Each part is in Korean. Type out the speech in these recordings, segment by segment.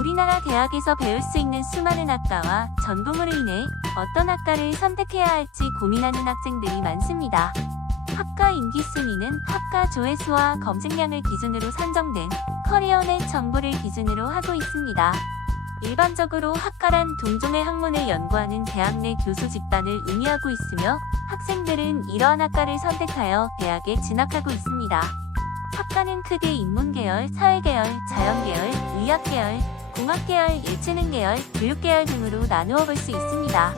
우리나라 대학에서 배울 수 있는 수많은 학과와 전공으로 인해 어떤 학과를 선택해야 할지 고민하는 학생들이 많습니다. 학과 인기 순위는 학과 조회수와 검색량을 기준으로 산정된 커리어넷 정보를 기준으로 하고 있습니다. 일반적으로 학과란 동종의 학문을 연구하는 대학 내 교수 집단을 의미하고 있으며 학생들은 이러한 학과를 선택하여 대학에 진학하고 있습니다. 학과는 크게 인문계열, 사회계열, 자연계열, 의학계열, 공학계열, 예체능계열, 교육계열 등으로 나누어 볼 수 있습니다.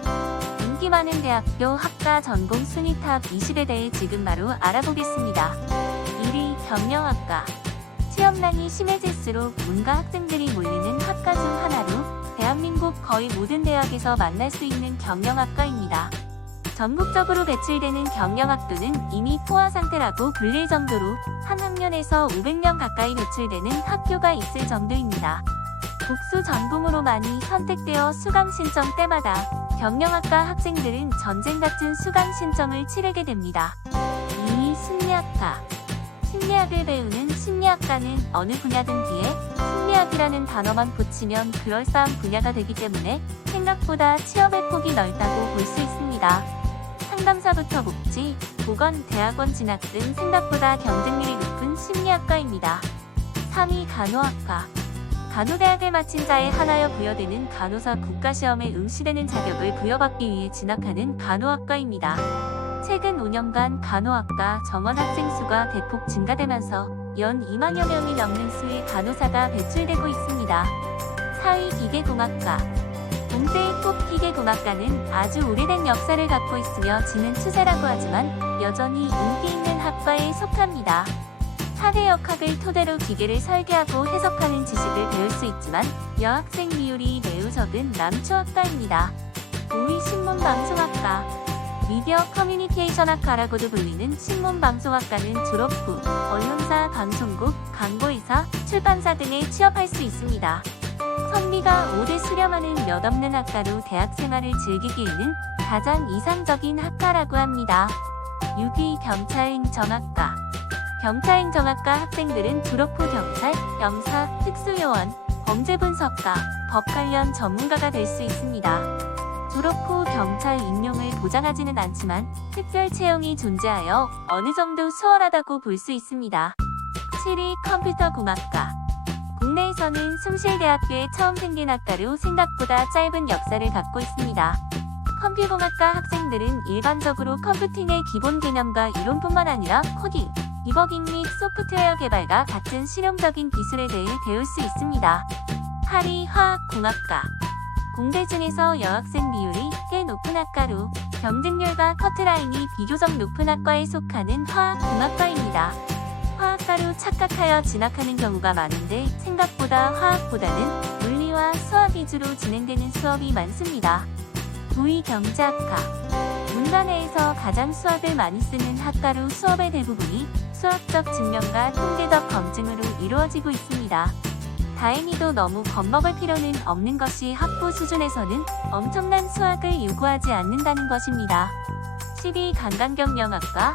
인기 많은 대학교 학과 전공 순위 탑 20에 대해 지금 바로 알아보겠습니다. 1위 경영학과. 취업난이 심해질수록 문과 학생들이 몰리는 학과 중 하나로 대한민국 거의 모든 대학에서 만날 수 있는 경영학과입니다. 전국적으로 배출되는 경영학도는 이미 포화 상태라고 불릴 정도로 한 학년에서 500명 가까이 배출되는 학교가 있을 정도입니다. 복수 전공으로 많이 선택되어 수강 신청 때마다 경영학과 학생들은 전쟁 같은 수강 신청을 치르게 됩니다. 2위 심리학과. 심리학을 배우는 심리학과는 어느 분야든 뒤에 심리학이라는 단어만 붙이면 그럴싸한 분야가 되기 때문에 생각보다 취업의 폭이 넓다고 볼 수 있습니다. 상담사부터 복지, 보건, 대학원 진학 등 생각보다 경쟁률이 높은 심리학과입니다. 3위 간호학과. 간호대학을 마친 자에 한하여 부여되는 간호사 국가시험에 응시되는 자격을 부여받기 위해 진학하는 간호학과입니다. 최근 5년간 간호학과 정원 학생 수가 대폭 증가되면서 연 2만여 명이 넘는 수의 간호사가 배출되고 있습니다. 4위 기계공학과. 공대의 꼭 기계공학과는 아주 오래된 역사를 갖고 있으며 지는 추세라고 하지만 여전히 인기 있는 학과에 속합니다. 4대 역학을 토대로 기계를 설계하고 해석하는 지식을 배울 수 있지만 여학생 비율이 매우 적은 남초학과입니다. 5위 신문방송학과. 미디어 커뮤니케이션학과라고도 불리는 신문방송학과는 졸업 후 언론사, 방송국, 광고회사, 출판사 등에 취업할 수 있습니다. 선비가 5대 수렴하는 몇 없는 학과로 대학 생활을 즐기기에는 가장 이상적인 학과라고 합니다. 6위 경찰행정학과. 경찰행정학과 학생들은 졸업 후 경찰, 형사, 특수요원, 범죄분석가, 법 관련 전문가가 될 수 있습니다. 졸업 후 경찰 임용을 보장하지는 않지만 특별 채용이 존재하여 어느 정도 수월하다고 볼 수 있습니다. 7위 컴퓨터공학과. 국내에서는 숭실대학교에 처음 생긴 학과로 생각보다 짧은 역사를 갖고 있습니다. 컴퓨공학과 학생들은 일반적으로 컴퓨팅의 기본 개념과 이론뿐만 아니라 코딩, 디버깅 및 소프트웨어 개발과 같은 실용적인 기술에 대해 배울 수 있습니다. 8위 화학공학과. 공대 중에서 여학생 비율이 꽤 높은 학과로 경쟁률과 커트라인이 비교적 높은 학과에 속하는 화학공학과입니다. 화학과로 착각하여 진학하는 경우가 많은데 생각보다 화학보다는 물리와 수학 위주로 진행되는 수업이 많습니다. 9위 경제학과. 문과 내에서 가장 수학을 많이 쓰는 학과로 수업의 대부분이 수학적 증명과 통계적 검증으로 이루어지고 있습니다. 다행히도 너무 겁먹을 필요는 없는 것이 학부 수준에서는 엄청난 수학을 요구하지 않는다는 것입니다. 10위 관광경영학과.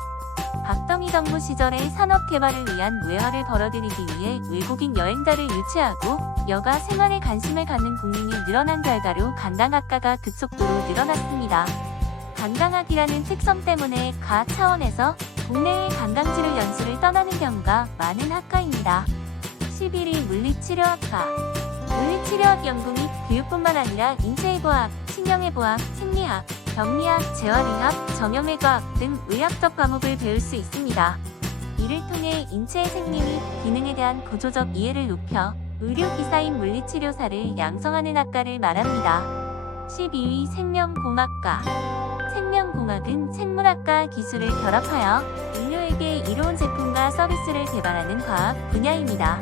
박정희 정부 시절에 산업개발을 위한 외화를 벌어들이기 위해 외국인 여행자를 유치하고 여가 생활에 관심을 갖는 국민이 늘어난 결과로 관광학과가 급속도로 늘어났습니다. 관광학이라는 특성 때문에 가 차원에서 국내외 관광지를 연수를 떠나는 경우가 많은 학과입니다. 11위 물리치료학과. 물리치료학 연구 및 교육뿐만 아니라 인체의보학, 신경의보학, 생리학, 병리학, 재활의학, 정형외과학 등 의학적 과목을 배울 수 있습니다. 이를 통해 인체의 생리 및 기능에 대한 구조적 이해를 높여 의료기사인 물리치료사를 양성하는 학과를 말합니다. 12위 생명공학과. 생명공학은 생물학과 기술을 결합하여 인류에게 이로운 제품과 서비스를 개발하는 과학 분야입니다.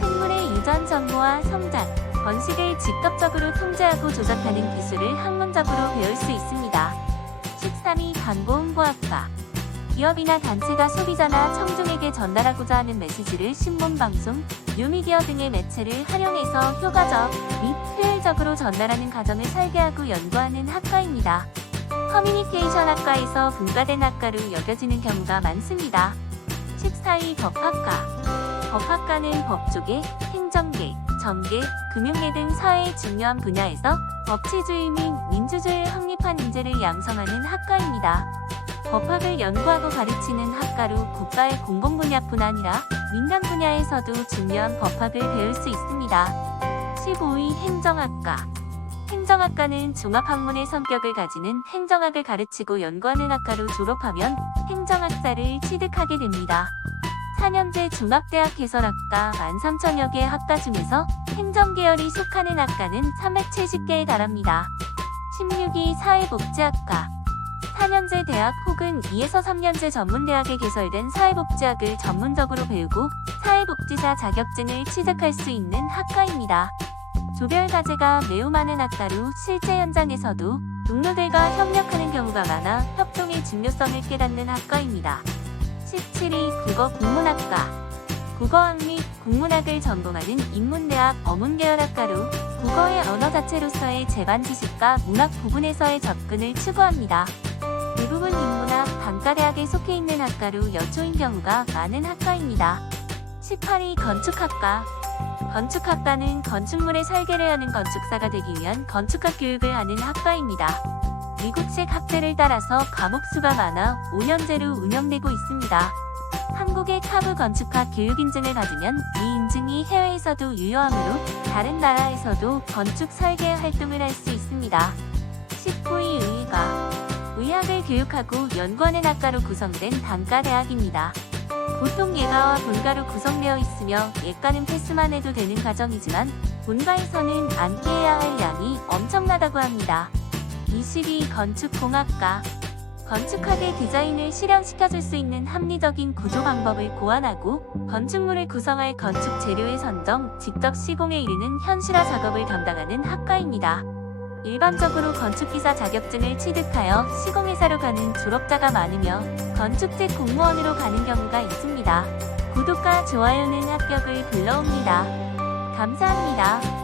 생물의 유전 정보와 성장, 번식을 직접적으로 통제하고 조작하는 기술을 학문적으로 배울 수 있습니다. 13위 광고홍보학과. 기업이나 단체가 소비자나 청중에게 전달하고자 하는 메시지를 신문, 방송, 뉴미디어 등의 매체를 활용해서 효과적 및 효율적으로 전달하는 과정을 설계하고 연구하는 학과입니다. 커뮤니케이션학과에서 분과된 학과로 여겨지는 경우가 많습니다. 14위 법학과. 법학과는 법조계, 행정계, 정계, 금융계 등 사회의 중요한 분야에서 법치주의 및 민주주의를 확립한 인재를 양성하는 학과입니다. 법학을 연구하고 가르치는 학과로 국가의 공공 분야뿐 아니라 민간 분야에서도 중요한 법학을 배울 수 있습니다. 15위 행정학과. 행정학과는 종합학문의 성격을 가지는 행정학을 가르치고 연구하는 학과로 졸업하면 행정학사를 취득하게 됩니다. 4년제 종합대학 개설학과 13,000여 개의 학과 중에서 행정계열이 속하는 학과는 370개에 달합니다. 16위 사회복지학과. 4년제 대학 혹은 2에서 3년제 전문대학에 개설된 사회복지학을 전문적으로 배우고 사회복지사 자격증을 취득할 수 있는 학과입니다. 조별 과제가 매우 많은 학과로 실제 현장에서도 동료들과 협력하는 경우가 많아 협동의 중요성을 깨닫는 학과입니다. 17위 국어국문학과. 국어학 및 국문학을 전공하는 인문대학 어문계열학과로 국어의 언어 자체로서의 제반 지식과 문학 부분에서의 접근을 추구합니다. 대부분 인문학 단과대학에 속해 있는 학과로 여초인 경우가 많은 학과입니다. 18위 건축학과. 건축학과는 건축물의 설계를 하는 건축사가 되기 위한 건축학 교육을 하는 학과입니다. 미국식 학제를 따라서 과목 수가 많아 5년제로 운영되고 있습니다. 한국의 카브 건축학 교육 인증을 받으면 이 인증이 해외에서도 유효하므로 다른 나라에서도 건축 설계 활동을 할 수 있습니다. 19위 의과. 의학을 교육하고 연구하는 학과로 구성된 단과대학입니다. 보통 예과와 본과로 구성되어 있으며 예과는 패스만 해도 되는 과정이지만 본과에서는 암기해야 할 양이 엄청나다고 합니다. 20위 건축공학과. 건축학의 디자인을 실현시켜줄 수 있는 합리적인 구조 방법을 고안하고 건축물을 구성할 건축 재료의 선정, 직접 시공에 이르는 현실화 작업을 담당하는 학과입니다. 일반적으로 건축기사 자격증을 취득하여 시공회사로 가는 졸업자가 많으며 건축직 공무원으로 가는 경우가 있습니다. 구독과 좋아요는 합격을 불러옵니다. 감사합니다.